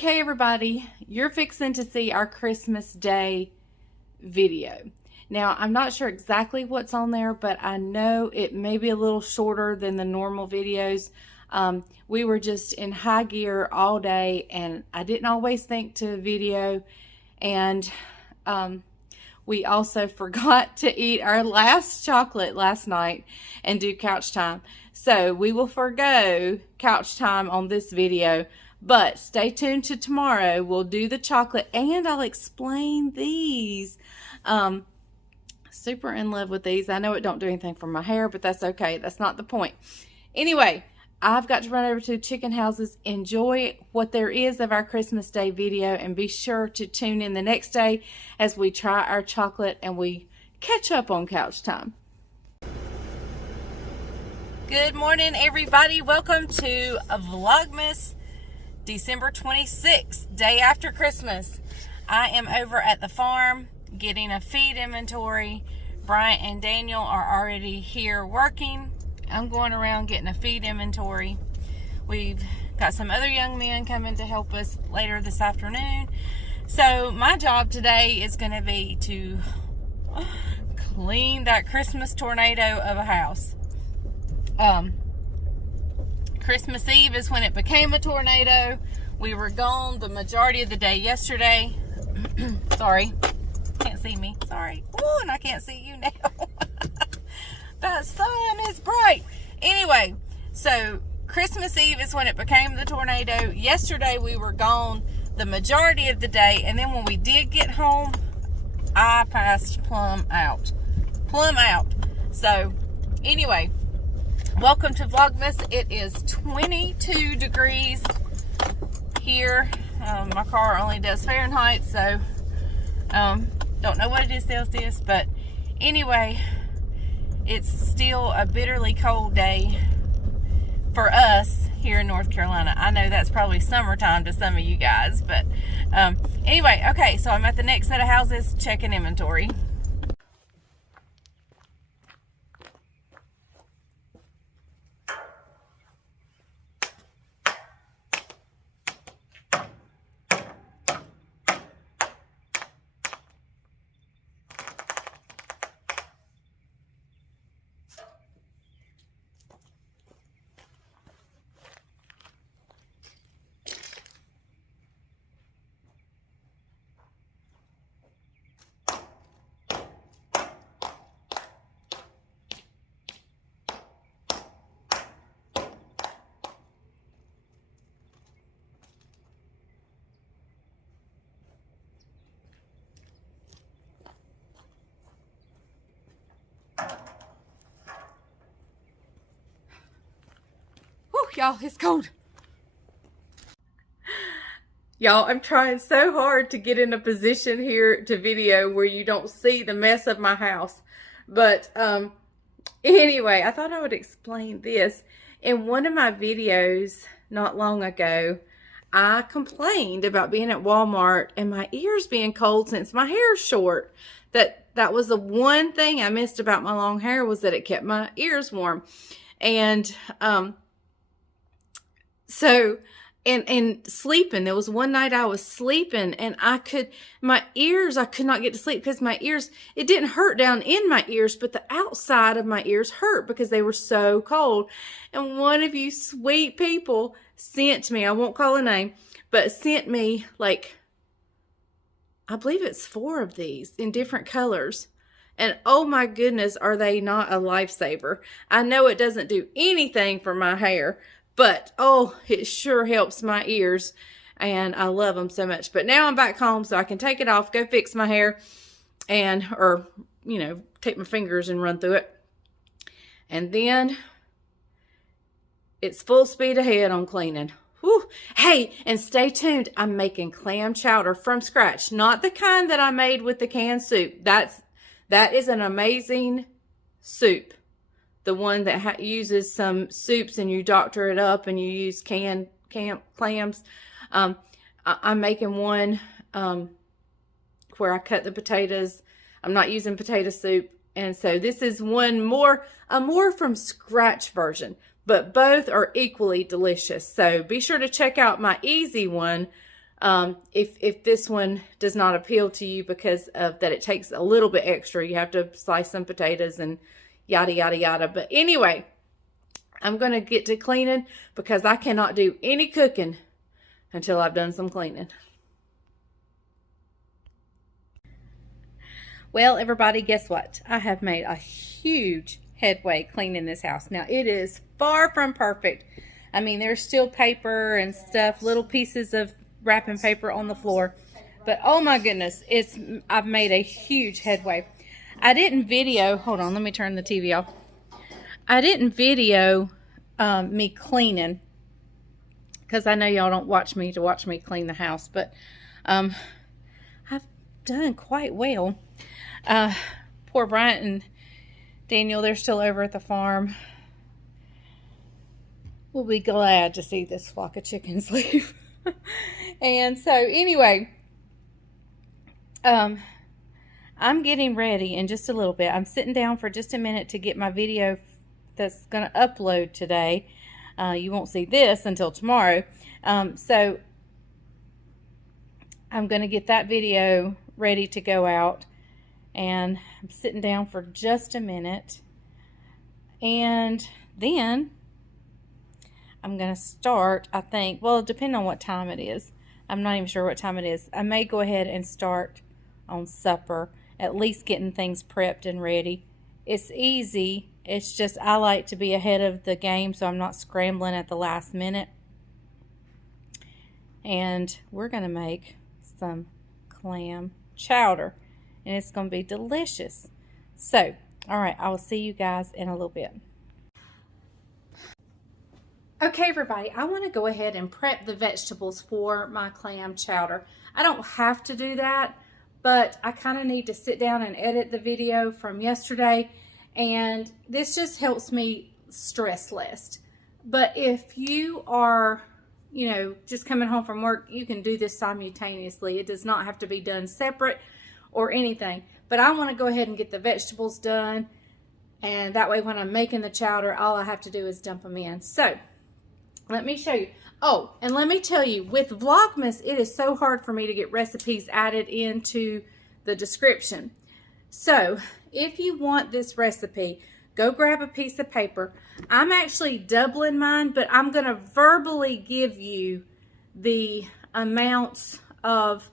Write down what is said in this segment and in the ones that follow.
Okay, everybody, you're fixing to see our Christmas Day video. Now, I'm not sure exactly what's on there, but I know it may be a little shorter than the normal videos. We were just in high gear all day, and I didn't always think to video. And we also forgot to eat our last chocolate last night and do couch time. So we will forgo couch time on this video. But stay tuned to tomorrow. We'll do the chocolate and I'll explain these. Super in love with these. I know it don't do anything for my hair, but that's okay. That's not the point. Anyway, I've got to run over to Chicken Houses. Enjoy what there is of our Christmas Day video, and be sure to tune in the next day as we try our chocolate and we catch up on couch time. Good morning, everybody. Welcome to a Vlogmas. December 26th, day after Christmas. I am over at the farm getting a feed inventory. Bryant and Daniel are already here working. I'm going around getting a feed inventory. We've got some other young men coming to help us later this afternoon. So my job today is going to be to clean that Christmas tornado of a house. Christmas Eve is when it became a tornado. We were gone the majority of the day yesterday. Sorry, can't see me. Sorry. Oh, and I can't see you now. That sun is bright. Anyway, so Christmas Eve is when it became the tornado. Yesterday we were gone the majority of the day, and then when we did get home, I passed plumb out. Plumb out. So anyway, welcome to Vlogmas. It is 22 degrees here. My car only does Fahrenheit, so don't know what it is Celsius, but anyway, it's still a bitterly cold day for us here in North Carolina. I know that's probably summertime to some of you guys, but anyway, okay, so I'm at the next set of houses checking inventory. Y'all, it's cold. Y'all, I'm trying so hard to get in a position here to video where you don't see the mess of my house. But anyway, I thought I would explain this. In one of my videos not long ago, I complained about being at Walmart and my ears being cold since my hair is short. That was the one thing I missed about my long hair, was that it kept my ears warm. And so, and sleeping, there was one night I was sleeping and I could not get to sleep because my ears, it didn't hurt down in my ears, but the outside of my ears hurt because they were so cold. And one of you sweet people sent me, I won't call a name, but sent me like, I believe it's 4 of these in different colors. And oh my goodness, are they not a lifesaver? I know it doesn't do anything for my hair, but, oh, it sure helps my ears, and I love them so much. But now I'm back home, so I can take it off, go fix my hair, or, you know, take my fingers and run through it. And then it's full speed ahead on cleaning. Whew. Hey, and stay tuned. I'm making clam chowder from scratch. Not the kind that I made with the canned soup. That is an amazing soup. The one that uses some soups and you doctor it up and you use canned clams. I'm making one where I cut the potatoes. I'm not using potato soup. And so this is a more from scratch version, but both are equally delicious. So be sure to check out my easy one If this one does not appeal to you because of that it takes a little bit extra, you have to slice some potatoes and yada, yada, yada. But anyway, I'm going to get to cleaning because I cannot do any cooking until I've done some cleaning. Well, everybody, guess what? I have made a huge headway cleaning this house. Now, it is far from perfect. I mean, there's still paper and stuff, little pieces of wrapping paper on the floor. But, oh my goodness, I've made a huge headway. I didn't video, hold on, let me turn the TV off. I didn't video me cleaning because I know y'all don't watch me to watch me clean the house. But I've done quite well. Poor Bryant and Daniel, they're still over at the farm. We'll be glad to see this flock of chickens leave. And so anyway, I'm getting ready in just a little bit. I'm sitting down for just a minute to get my video that's going to upload today. You won't see this until tomorrow. So I'm going to get that video ready to go out. And I'm sitting down for just a minute. And then I'm going to start, I think, well, depending on what time it is. I'm not even sure what time it is. I may go ahead and start on supper, at least getting things prepped and ready. It's easy. It's just I like to be ahead of the game so I'm not scrambling at the last minute. And we're going to make some clam chowder. And it's going to be delicious. So, all right, I will see you guys in a little bit. Okay, everybody, I want to go ahead and prep the vegetables for my clam chowder. I don't have to do that, but I kind of need to sit down and edit the video from yesterday, and this just helps me stress less. But if you are, you know, just coming home from work, you can do this simultaneously. It does not have to be done separate or anything. But I want to go ahead and get the vegetables done, and that way when I'm making the chowder, all I have to do is dump them in. So let me show you. Oh, and let me tell you, with Vlogmas, it is so hard for me to get recipes added into the description. So if you want this recipe, go grab a piece of paper. I'm actually doubling mine, but I'm going to verbally give you the amounts of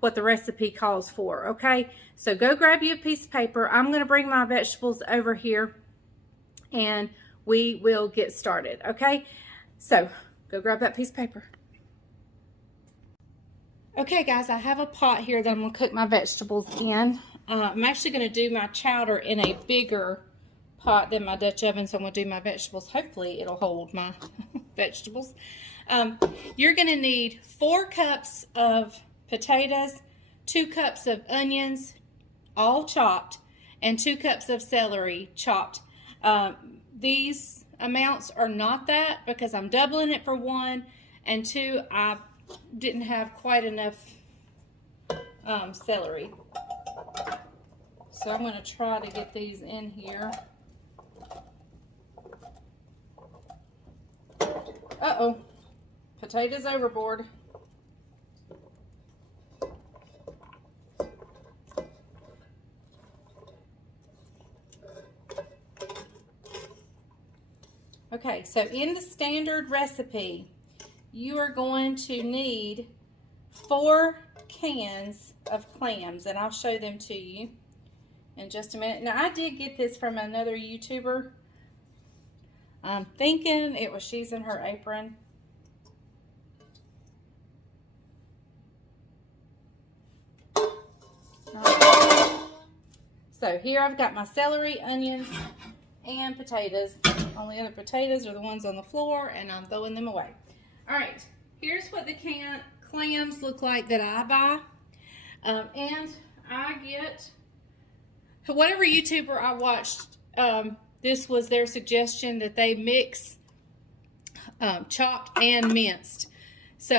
what the recipe calls for, okay? So go grab you a piece of paper. I'm going to bring my vegetables over here and we will get started, okay? So go grab that piece of paper. Okay, guys, I have a pot here that I'm going to cook my vegetables in. I'm actually going to do my chowder in a bigger pot than my Dutch oven, so I'm going to do my vegetables. Hopefully it'll hold my vegetables. You're going to need 4 cups of potatoes, 2 cups of onions, all chopped, and 2 cups of celery chopped. These amounts are not that because I'm doubling it for 1, and 2, I didn't have quite enough celery. So I'm going to try to get these in here. Uh-oh, potatoes overboard. Okay, so in the standard recipe, you are going to need 4 cans of clams, and I'll show them to you in just a minute. Now, I did get this from another YouTuber. I'm thinking it was She's in Her Apron. So here I've got my celery, onions, and potatoes. Only other potatoes are the ones on the floor, and I'm throwing them away. All right, here's what the clams look like that I buy. And I get, whatever YouTuber I watched, this was their suggestion that they mix chopped and minced. So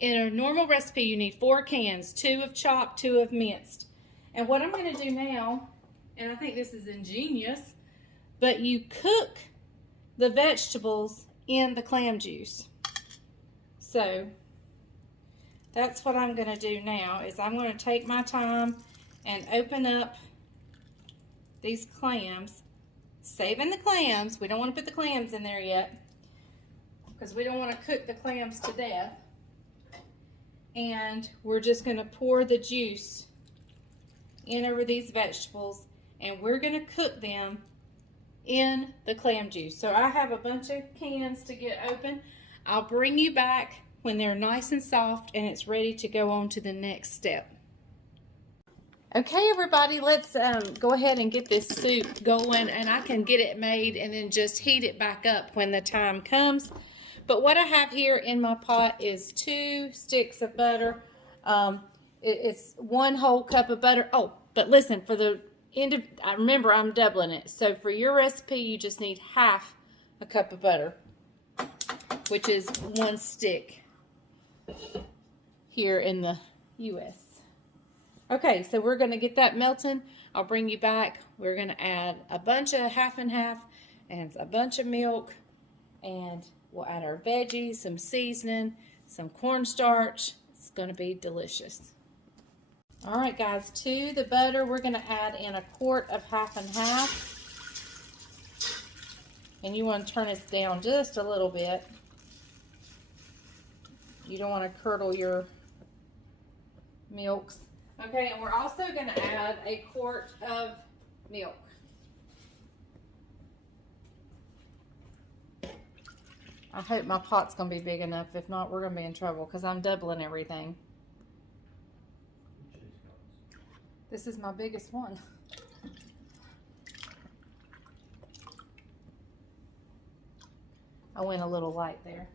in a normal recipe, you need 4 cans, 2 of chopped, 2 of minced. And what I'm going to do now, and I think this is ingenious, but you cook the vegetables in the clam juice. So that's what I'm going to do now, is I'm going to take my time and open up these clams, saving the clams. We don't want to put the clams in there yet because we don't want to cook the clams to death. And we're just going to pour the juice in over these vegetables, and we're going to cook them in the clam juice. So I have a bunch of cans to get open. I'll bring you back when they're nice and soft and it's ready to go on to the next step. Okay, everybody, let's go ahead and get this soup going, and I can get it made and then just heat it back up when the time comes. But what I have here in my pot is 2 sticks of butter. It's 1 whole cup of butter. Oh, but listen, for the end of, I remember I'm doubling it. So for your recipe, you just need half a cup of butter, which is 1 stick here in the US. Okay, so we're gonna get that melting. I'll bring you back. We're gonna add a bunch of half and half and a bunch of milk, and we'll add our veggies, some seasoning, some cornstarch. It's gonna be delicious. All right, guys, to the butter, we're gonna add in 1 quart of half and half. And you wanna turn this down just a little bit. You don't wanna curdle your milks. Okay, and we're also gonna add 1 quart of milk. I hope my pot's gonna be big enough. If not, we're gonna be in trouble because I'm doubling everything. This is my biggest one. I went a little light there.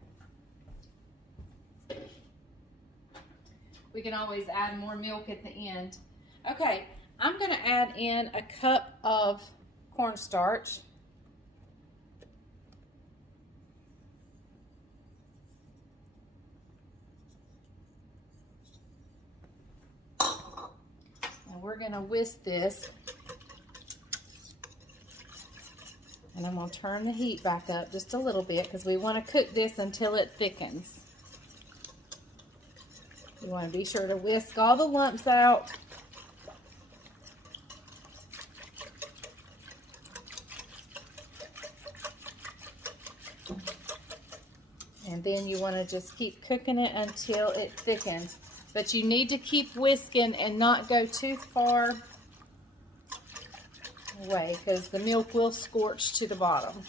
We can always add more milk at the end. Okay, I'm gonna add in 1 cup of cornstarch. We're gonna whisk this, and I'm gonna turn the heat back up just a little bit because we want to cook this until it thickens. You want to be sure to whisk all the lumps out. And then you want to just keep cooking it until it thickens. But you need to keep whisking and not go too far away because the milk will scorch to the bottom.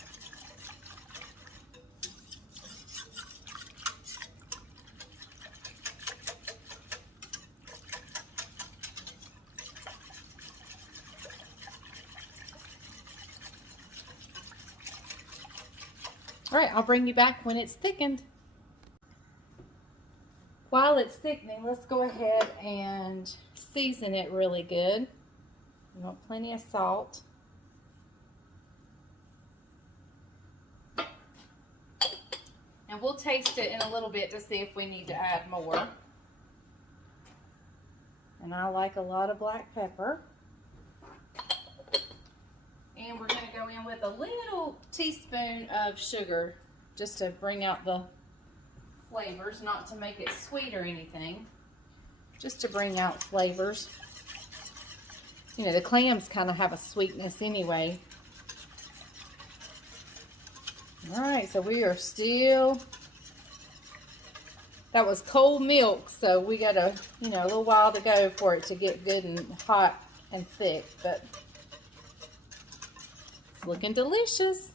All right, I'll bring you back when it's thickened. While it's thickening, let's go ahead and season it really good. You want plenty of salt. And we'll taste it in a little bit to see if we need to add more. And I like a lot of black pepper. And we're going to go in with a little teaspoon of sugar just to bring out the flavors, not to make it sweet or anything, just to bring out flavors. You know, the clams kind of have a sweetness anyway. All right, so we are still, that was cold milk, so we got a little while to go for it to get good and hot and thick, but it's looking delicious.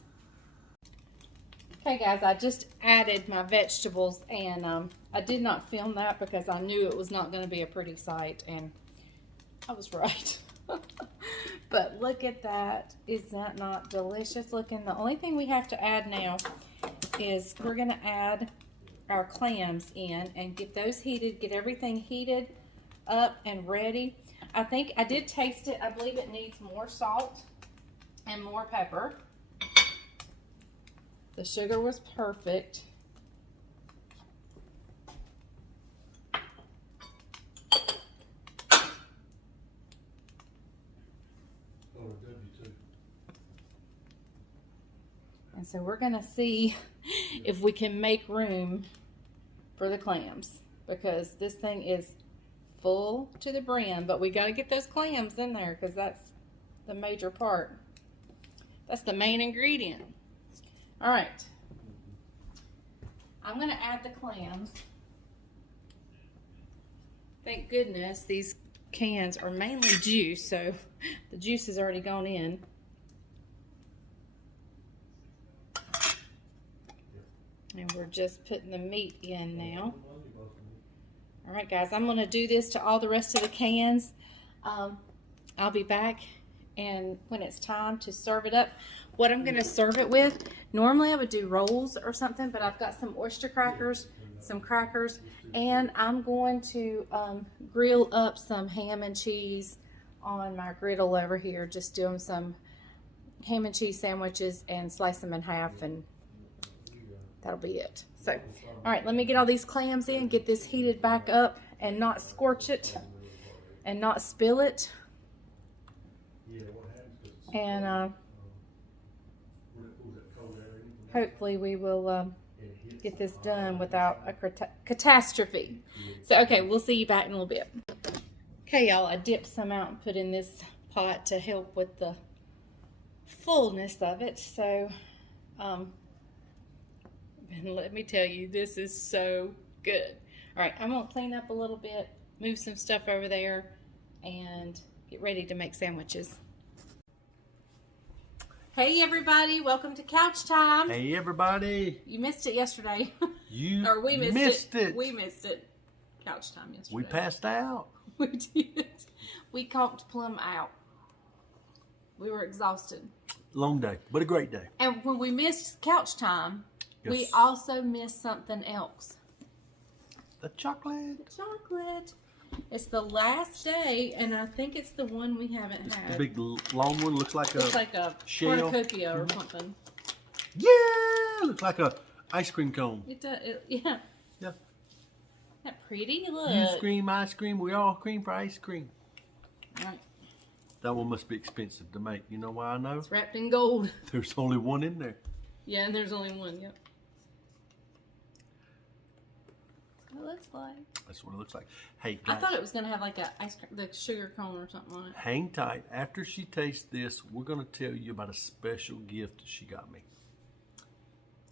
Okay guys, I just added my vegetables, and I did not film that because I knew it was not going to be a pretty sight, and I was right. But look at that. Is that not delicious looking? The only thing we have to add now is we're going to add our clams in and get those heated, get everything heated up and ready. I think I did taste it. I believe it needs more salt and more pepper. The sugar was perfect. And so we're going to see if we can make room for the clams. because this thing is full to the brim, but we got to get those clams in there because that's the major part. That's the main ingredient. All right. I'm going to add the clams. Thank goodness these cans are mainly juice, so the juice has already gone in. And we're just putting the meat in now. All right, guys, I'm going to do this to all the rest of the cans. I'll be back, and when it's time to serve it up, what I'm going to serve it with, normally I would do rolls or something, but I've got some oyster crackers, some crackers, and I'm going to grill up some ham and cheese on my griddle over here. Just doing some ham and cheese sandwiches and slice them in half, and that'll be it. So, all right, let me get all these clams in, get this heated back up and not scorch it and not spill it. And hopefully we will get this done without a catastrophe. So, okay, we'll see you back in a little bit. Okay, y'all, I dipped some out and put in this pot to help with the fullness of it. So, and let me tell you, this is so good. All right, I'm gonna clean up a little bit, move some stuff over there, and get ready to make sandwiches. Hey everybody, welcome to Couch Time. Hey everybody. You missed it yesterday. You or we missed it. We missed it. Couch Time yesterday. We passed out. We did. We conked plumb out. We were exhausted. Long day, but a great day. And when we missed Couch Time, yes, we also missed something else. The chocolate. The chocolate. It's the last day, and I think it's the one we haven't had. The big long one looks like a shell. Cornucopia or something. Yeah, looks like a ice cream cone. It does. Yeah. Yeah. Isn't that pretty? Look. You scream ice cream. We all scream for ice cream. Right. That one must be expensive to make. You know why I know? It's wrapped in gold. There's only one in there. Yeah, and there's only one. Yep. That's what it looks like. That's what it looks like. Hey, guys, I thought it was gonna have like a ice cream, the sugar cone or something on it. hang tight. After she tastes this, we're gonna tell you about a special gift she got me.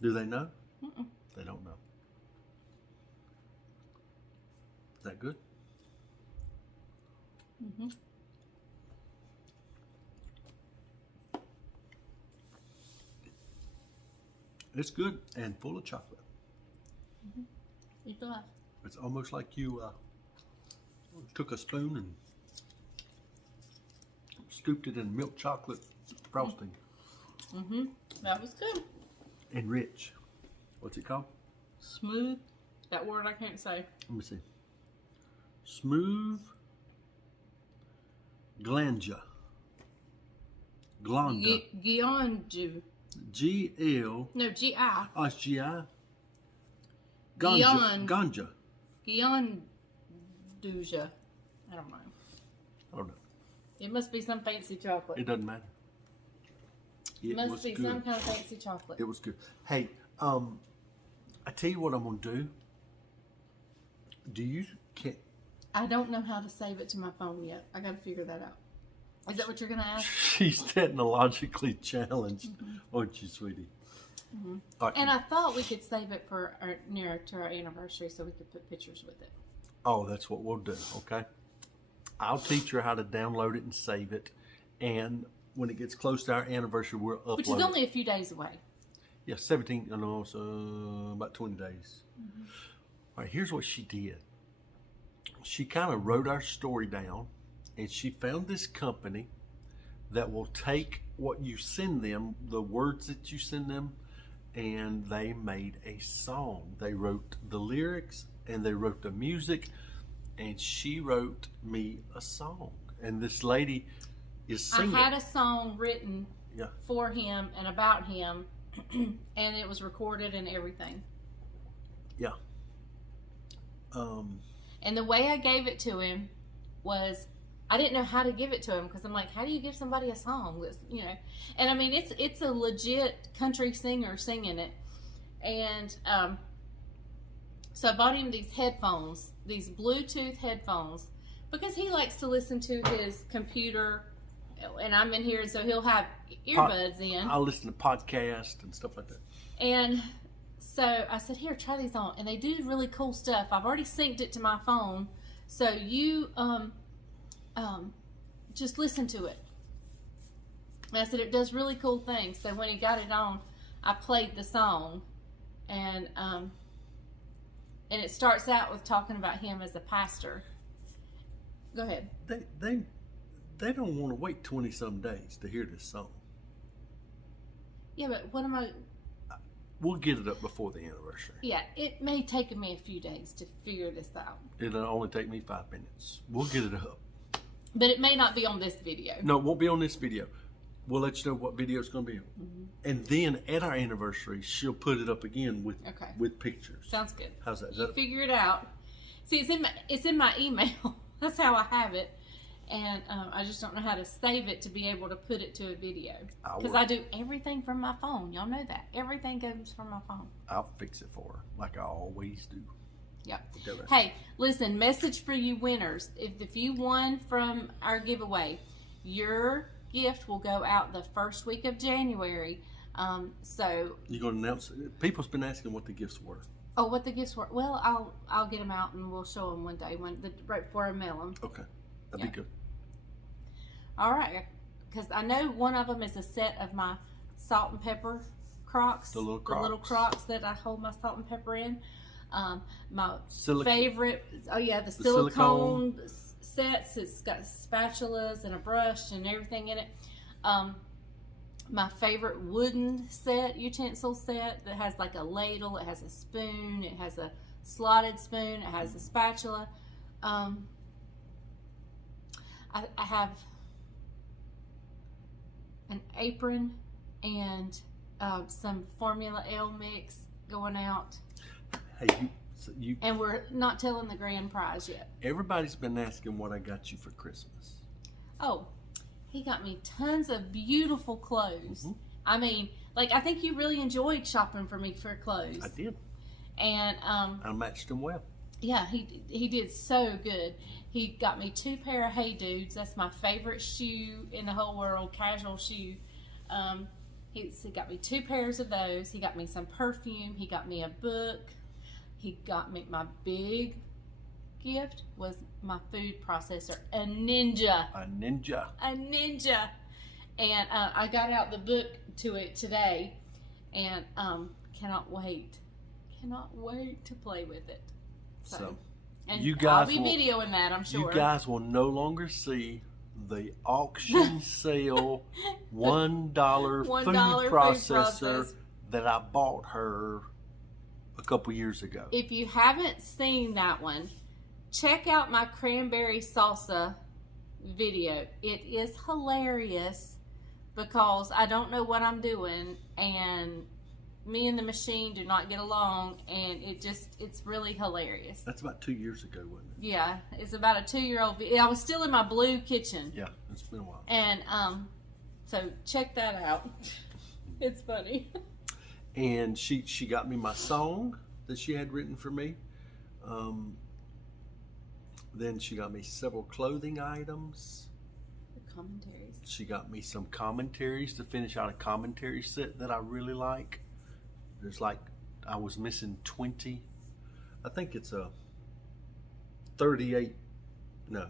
Do they know? Mm-mm. They don't know. Is that good? Mm-hmm. It's good and full of chocolate. Mm-hmm. It does. It's almost like you took a spoon and scooped it in milk chocolate frosting. Mm-hmm. That was good. And rich. What's it called? Smooth. That word I can't say. Let me see. Smooth Glanja. Glanda. Gionju. G-L. No, G-I. Oh, it's G-I? Ganja. Ganja. Gionduja. I don't know. I don't know. It must be some fancy chocolate. It doesn't matter. It must be good. some kind of fancy chocolate. It was good. Hey, I tell you what I'm going to do. I don't know how to save it to my phone yet. I got to figure that out. Is that what you're going to ask? She's technologically challenged, aren't you, sweetie? Mm-hmm. Right. And I thought we could save it for nearer to our anniversary so we could put pictures with it. Oh, that's what we'll do, okay? I'll teach her how to download it and save it. And when it gets close to our anniversary, we'll upload it. Which is only a few days away. Yeah, 17, no, so about 20 days. Mm-hmm. All right, here's what she did. She kind of wrote our story down, and she found this company that will take what you send them, the words that you send them, and they made a song. They wrote the lyrics, and they wrote the music, and she wrote me a song. And this lady is singing. I had a song written for him and about him, and it was recorded and everything. Yeah. And the way I gave it to him was, I didn't know how to give it to him because I'm like, how do you give somebody a song that's, you know? And I mean, it's a legit country singer singing it, and So I bought him these headphones, these Bluetooth headphones, because he likes to listen to his computer, and I'm in here, and so he'll have earbuds in. I'll listen to podcasts and stuff like that. And so I said, here, try these on. And they do really cool stuff. I've already synced it to my phone. So you just listen to it. And I said, it does really cool things. So when he got it on, I played the song. And it starts out with talking about him as a pastor. Go ahead. They don't want to wait 20-some days to hear this song. Yeah, but what am I... We'll get it up before the anniversary. Yeah, it may take me a few days to figure this out. It'll only take me 5 minutes. We'll get it up. But it may not be on this video. No, it won't be on this video. We'll let you know what video it's going to be on. Mm-hmm. And then at our anniversary, she'll put it up again with pictures. Sounds good. How's that? Figure it out. See, it's in my email. That's how I have it. And I just don't know how to save it to be able to put it to a video. Because I do everything from my phone. Y'all know that. Everything goes from my phone. I'll fix it for her, like I always do. Yeah. Hey, listen, message for you winners. If you won from our giveaway, your gift will go out the first week of January. So you're going to announce it? People's been asking what the gifts were. Oh, what the gifts were? Well, I'll get them out and we'll show them one day, right before I mail them. Okay. That'd be good. All right, because I know one of them is a set of my salt and pepper crocs. The little crocs that I hold my salt and pepper in. My Silicone. favorite, the silicone sets. It's got spatulas and a brush and everything in it. My favorite wooden utensil set that has like a ladle, it has a spoon, it has a slotted spoon, it has a spatula. I have an apron and some Formula L mix going out. Hey, and we're not telling the grand prize yet. Everybody's been asking what I got you for Christmas. Oh, he got me tons of beautiful clothes. Mm-hmm. I mean, I think you really enjoyed shopping for me for clothes. I did. And I matched them well. Yeah, he did so good. He got me 2 pair of Hey Dudes. That's my favorite shoe in the whole world, casual shoe. He got me 2 pairs of those. He got me some perfume. He got me a book. He got me, my big gift was my food processor, a Ninja. A Ninja. A Ninja. And I got out the book to it today, and cannot wait to play with it. So and you guys I'll be videoing that, I'm sure. You guys will no longer see the auction sale $1 food processor that I bought her a couple years ago. If you haven't seen that one, check out my cranberry salsa video. It is hilarious because I don't know what I'm doing, and me and the machine do not get along, and it's really hilarious. That's about 2 years ago, wasn't it? Yeah, it's about a 2-year-old video. I was still in my blue kitchen. Yeah, it's been a while. And so check that out. It's funny. And she got me my song that she had written for me. Then she got me several clothing items. The commentaries. She got me some commentaries to finish out a commentary set that I really like. There's I was missing 20. I think it's a 38. No.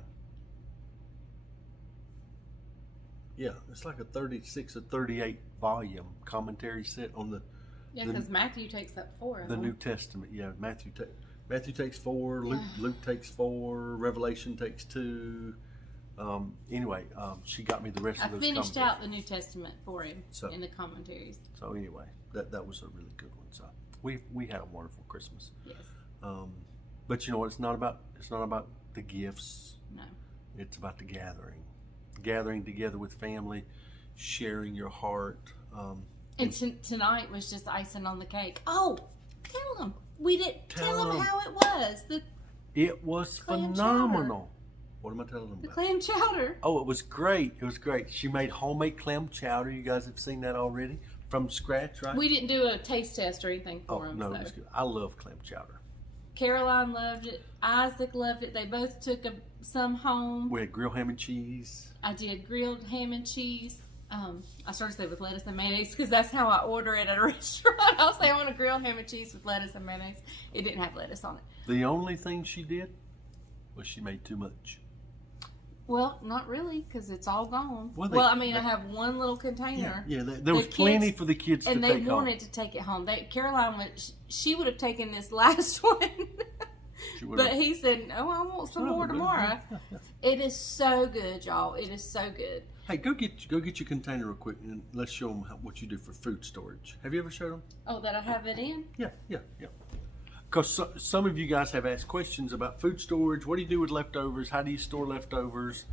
Yeah, it's like a 36 or 38 volume commentary set on the. Yeah, because Matthew takes up 4 of them. The New Testament. Yeah, Matthew takes 4. Luke takes 4. Revelation takes 2. Anyway, she got me the rest of those. I finished out the New Testament for him in the commentaries. So anyway, that was a really good one. So we had a wonderful Christmas. Yes. But you know what? It's not about the gifts. No. It's about the gathering together with family, sharing your heart. And tonight was just icing on the cake. Oh, tell them. We didn't tell them how it was. It was phenomenal. What am I telling them about? The clam chowder. Oh, it was great. It was great. She made homemade clam chowder. You guys have seen that already from scratch, right? We didn't do a taste test or anything for them. No, it was good. I love clam chowder. Caroline loved it. Isaac loved it. They both took some home. We had grilled ham and cheese. I did grilled ham and cheese. I started to say with lettuce and mayonnaise because that's how I order it at a restaurant. I'll say I want a grilled ham and cheese with lettuce and mayonnaise. It didn't have lettuce on it. The only thing she did was she made too much. Well, not really, because it's all gone. Well, I have one little container. Yeah, there was plenty for the kids to take home. And they wanted to take it home. Caroline, she would have taken this last one. But he said, "No, I want some more tomorrow." It is so good, y'all. It is so good. Hey, go get your container real quick, and let's show them what you do for food storage. Have you ever showed them? Oh, that I have it in? Yeah. Because some of you guys have asked questions about food storage. What do you do with leftovers? How do you store leftovers?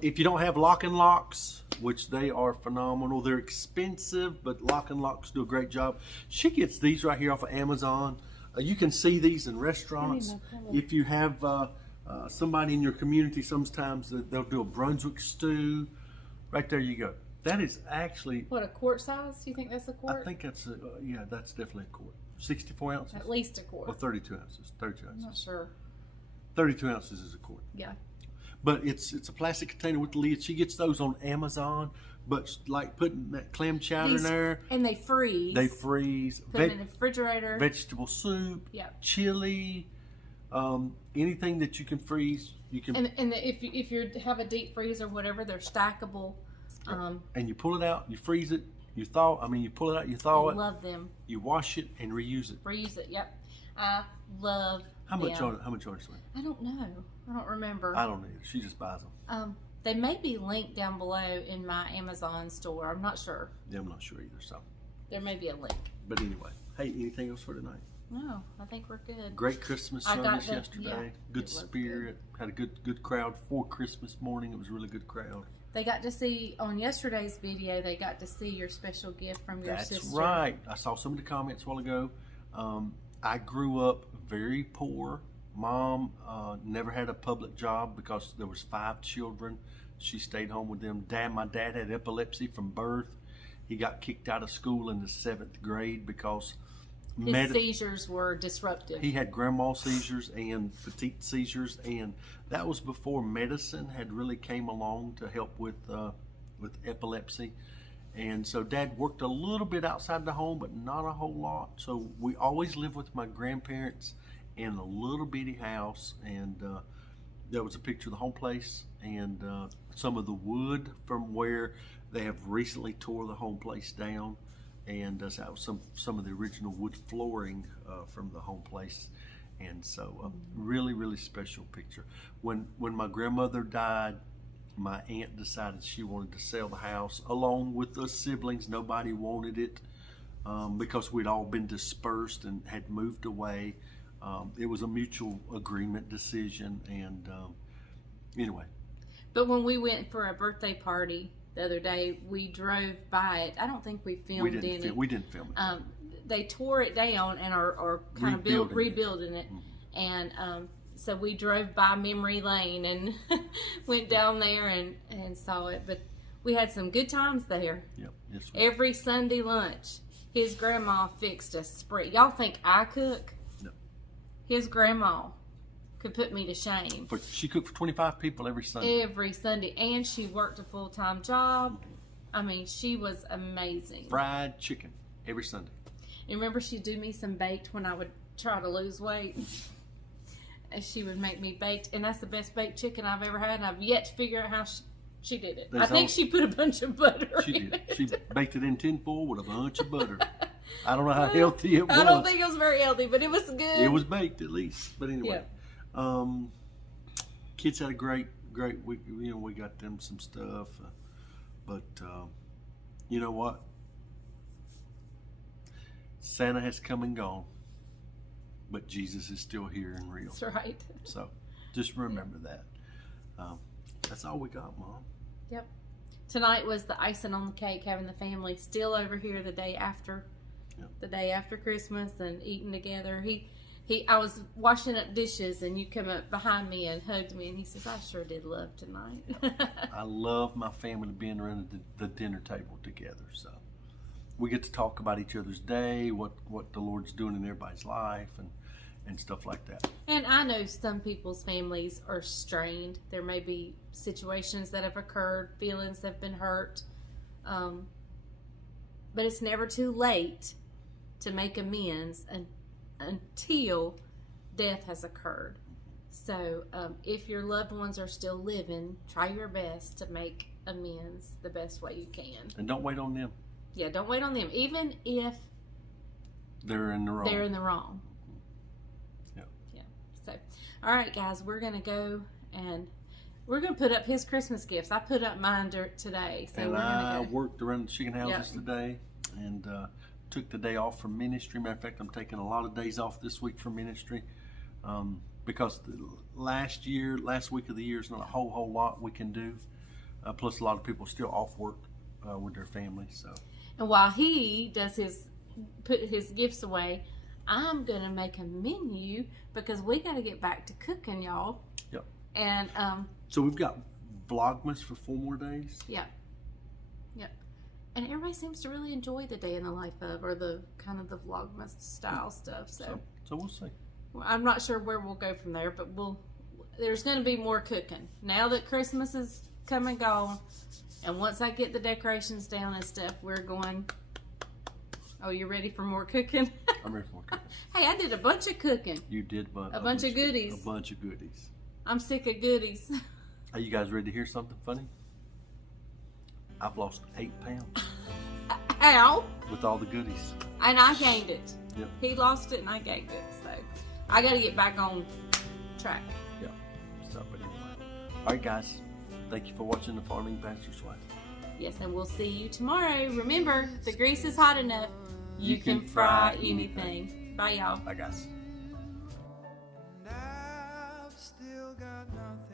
If you don't have lock and locks, which they are phenomenal, they're expensive, but lock and locks do a great job. She gets these right here off of Amazon. You can see these in restaurants. If you have somebody in your community, sometimes they'll do a Brunswick stew. Right there you go. That is actually... What, a quart size? Do you think that's a quart? I think that's, yeah, that's definitely a quart. 64 ounces? At least a quart. Or 32 ounces. 32 ounces. I'm not sure. 32 ounces is a quart. Yeah. But it's a plastic container with the lid. She gets those on Amazon. But like putting that clam chowder in there. And they freeze. They freeze. Put them in the refrigerator. Vegetable soup. Yeah. Chili. Anything that you can freeze, you can. And if you have a deep freeze or whatever, they're stackable. And you pull it out, you freeze it, you thaw. I mean, you pull it out, you thaw it. I love them. You wash it and reuse it. Reuse it. Yep. I love How much them. How much are they? I don't know. I don't remember. I don't know. She just buys them. They may be linked down below in my Amazon store. I'm not sure. Yeah, I'm not sure either. So there may be a link. But anyway, hey, anything else for tonight? No, I think we're good. Great Christmas service yesterday. Yeah, good spirit. Good. Had a good crowd for Christmas morning. It was a really good crowd. They got to see, on yesterday's video, they got to see your special gift from your sister. That's right. I saw some of the comments a while ago. I grew up very poor. Mom never had a public job because there was 5 children. She stayed home with them. My dad had epilepsy from birth. He got kicked out of school in the 7th grade because his seizures were disruptive. He had grand mal seizures and petite seizures, and that was before medicine had really came along to help with epilepsy. And so Dad worked a little bit outside the home, but not a whole lot. So we always lived with my grandparents in a little bitty house, and there was a picture of the home place and some of the wood from where they have recently tore the home place down. And that was some of the original wood flooring from the home place. And so really special picture. When my grandmother died, my aunt decided she wanted to sell the house along with the siblings. Nobody wanted it because we'd all been dispersed and had moved away. It was a mutual agreement decision, and anyway. But when we went for a birthday party the other day, we drove by it. I don't think we filmed any. We didn't film it. They tore it down and are kind of rebuilding it. Mm-hmm. And so we drove by memory lane and went down there and saw it. But we had some good times there. Yep. Yes, every Sunday lunch, his grandma fixed a spread. Y'all think I cook? No. His grandma could put me to shame. But she cooked for 25 people every Sunday. Every Sunday. And she worked a full-time job. I mean, she was amazing. Fried chicken every Sunday. And remember, she'd do me some baked when I would try to lose weight. And she would make me baked. And that's the best baked chicken I've ever had. And I've yet to figure out how she did it. I think she put a bunch of butter in it. She baked it in tin foil with a bunch of butter. I don't know how healthy it was. I don't think it was very healthy, but it was good. It was baked at least. But anyway. Yeah. Kids had a great week. We got them some stuff, but you know what? Santa has come and gone, but Jesus is still here and real. That's right. So just remember that. That's all we got, Mom. Yep. Tonight was the icing on the cake, having the family still over here the day after, the day after Christmas, and eating together. I was washing up dishes, and you come up behind me and hugged me, and he says, "I sure did love tonight." I love my family being around the dinner table together. So we get to talk about each other's day, what the Lord's doing in everybody's life, and stuff like that. And I know some people's families are strained. There may be situations that have occurred, feelings have been hurt. But it's never too late to make amends until death has occurred. So if your loved ones are still living, try your best to make amends the best way you can. And don't wait on them. Yeah, don't wait on them, even if they're in the wrong. They're in the wrong. Yeah. Yeah. So, all right, guys, we're gonna go and we're gonna put up his Christmas gifts. I put up mine today, so and we're gonna I go. worked around the chicken houses today, and took the day off from ministry. Matter of fact, I'm taking a lot of days off this week from ministry, because the last week of the year is not a whole lot we can do. Plus, a lot of people still off work with their families. So. And while he does put his gifts away, I'm gonna make a menu because we got to get back to cooking, y'all. Yep. And so we've got Vlogmas for 4 more days. Yep. Yep. And everybody seems to really enjoy the day in the life of, or the kind of the Vlogmas style stuff. So we'll see. Well, I'm not sure where we'll go from there, but there's going to be more cooking now that Christmas is come and gone. And once I get the decorations down and stuff, we're going. Oh, you ready for more cooking? I'm ready for more cooking. Hey, I did a bunch of cooking. You did, but a bunch of goodies. A bunch of goodies. I'm sick of goodies. Are you guys ready to hear something funny? I've lost 8 pounds. Ow! With all the goodies. And I gained it. Yep. He lost it and I gained it. So I got to get back on track. Yeah. So, but anyway. All right, guys. Thank you for watching The Farming Pastor's Wife. Yes, and we'll see you tomorrow. Remember, the grease is hot enough. You can fry anything. Bye, y'all. Bye, guys. I've still got nothing.